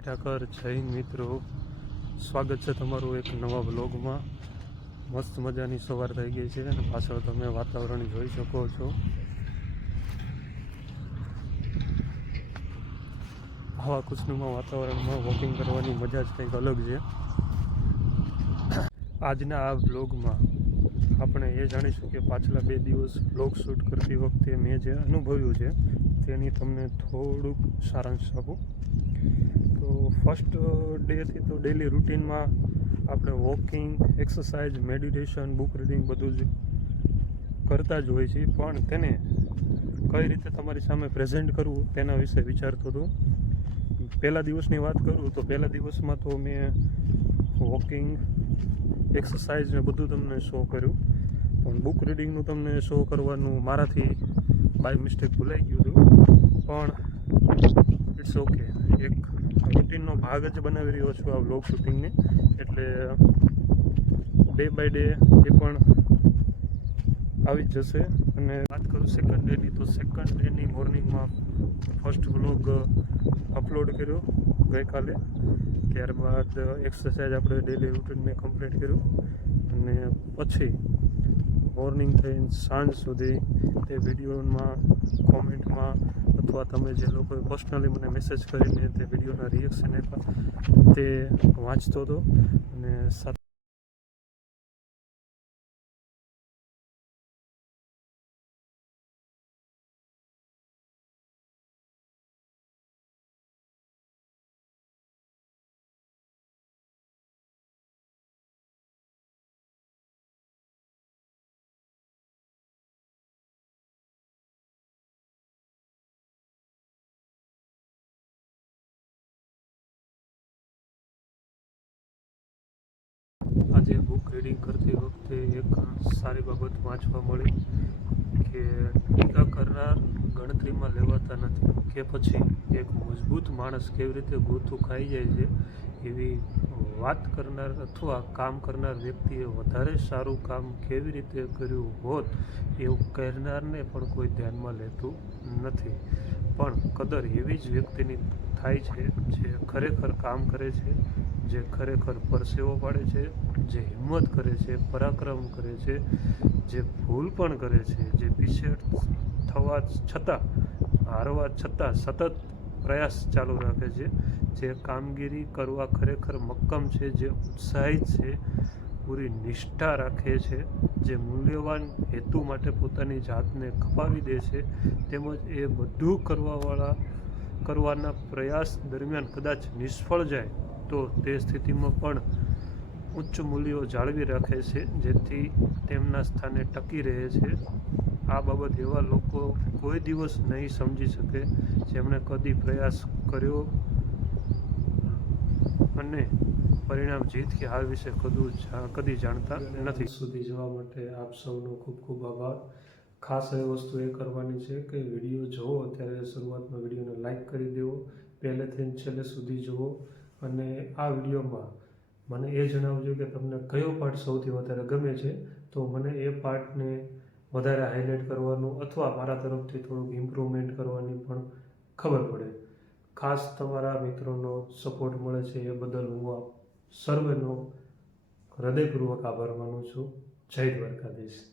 ઠાકર જૈન મિત્રો, સ્વાગત છે તમારું એક નવા વ્લોગમાં। મસ્ત મજાની સવાર થઈ ગઈ છે અને પાછળ તમે વાતાવરણ જોઈ શકો છો। આવા ખુશનુમા વાતાવરણમાં વોકિંગ કરવાની મજા જ કંઈક અલગ છે। આજના આ વ્લોગમાં આપણે એ જાણીશું કે પાછલા 2 દિવસ વ્લોગ શૂટ કરતી વખતે મેં જે અનુભવ્યું છે તેની તમને થોડુંક સારાંશ આપું। તો ફર્સ્ટ ડેથી તો ડેલી રૂટીનમાં આપણે walking, exercise, meditation, book reading બધું જ કરતા જ હોય છે, પણ તેને કઈ રીતે તમારી સામે પ્રેઝન્ટ કરવું તેના વિશે વિચારતો હતો। પહેલા દિવસની વાત કરું તો પહેલા દિવસમાં તો મેં વોકિંગ, એક્સરસાઇઝ ને બધું તમને શો કર્યું, પણ બુક રીડિંગનું તમને શો કરવાનું મારાથી બાય મિસ્ટેક ભૂલાઈ ગયું હતું, પણ ઇટ્સ ઓકે। એક રૂટીનનો ભાગ જ બનાવી રહ્યો છું આ વ્લોગ શૂટિંગને, એટલે ડે બાય ડે એ પણ આવી જ જશે। અને વાત કરું સેકન્ડ ડેની, તો સેકન્ડ ડેની મોર્નિંગમાં ફર્સ્ટ વ્લોગ અપલોડ કર્યો ગઈકાલે। ત્યારબાદ એક્સરસાઇઝ આપણે ડેલી રૂટીન મેં કમ્પ્લીટ કર્યું, અને પછી મોર્નિંગ થઈને સાંજ સુધી તે વિડીયોમાં કોમેન્ટમાં અથવા તમે જે લોકોએ પર્સનલી મને મેસેજ કરીને તે વિડીયોના રિએક્શન આપ્યા તે વાંચતો હતો। અને આજે બુક રીડિંગ કરતી વખતે એક સારી બાબત વાંચવા મળી કે ટીકા કરનાર ગણતરીમાં લેવાતા નથી, કે પછી એક મજબૂત માણસ કેવી રીતે ગોથું ખાઈ જાય છે એવી વાત કરનાર અથવા કામ કરનાર વ્યક્તિએ વધારે સારું કામ કેવી રીતે કર્યું હોત એવું કહેનારને પણ કોઈ ધ્યાનમાં લેતું નથી, પણ કદર એવી જ વ્યક્તિની થાય છે જે ખરેખર કામ કરે છે, જે ખરેખર પરસેવો પાડે છે, જે હિંમત કરે છે, પરાક્રમ કરે છે, જે ભૂલ પણ કરે છે, જે પીછે થવા છતાં, હારવા છતાં સતત પ્રયાસ ચાલુ રાખે છે, જે કામગીરી કરવા ખરેખર મક્કમ છે, જે ઉત્સાહિત છે, પૂરી નિષ્ઠા રાખે છે, જે મૂલ્યવાન હેતુ માટે પોતાની જાતને ખપાવી દે છે, તેમજ એ બધું કરવાના પ્રયાસ દરમિયાન કદાચ નિષ્ફળ જાય તો તે સ્થિતિમાં પણ ઉચ્ચ મૂલ્યો જાળવી રાખે છે, જેથી તેમના સ્થાને ટકી રહે છે। આ બાબત એવા લોકો કોઈ દિવસ નહીં સમજી શકે જેમણે કદી પ્રયાસ કર્યો અને પરિણામ જીત કે હાર વિશે કદી જાણતા નથી। સુધી જવા માટે આપ સૌનો ખૂબ ખૂબ આભાર। ખાસ એ વસ્તુ એ કરવાની છે કે વિડીયો જુઓ ત્યારે શરૂઆતમાં વિડીયોને લાઈક કરી દેવો, પહેલેથી છેલ્લે સુધી જુઓ, અને આ વિડીયોમાં મને એ જણાવજો કે તમને કયો પાર્ટ સૌથી વધારે ગમે છે, તો મને એ પાર્ટને વધારે હાઇલાઇટ કરવાનું અથવા મારા તરફથી થોડુંક ઇમ્પ્રૂવમેન્ટ કરવાની પણ ખબર પડે। ખાસ તમારા મિત્રોનો સપોર્ટ મળે છે એ બદલ હું આપ સર્વેનો હૃદયપૂર્વક આભાર માનું છું। જય દ્વારકાધીશ।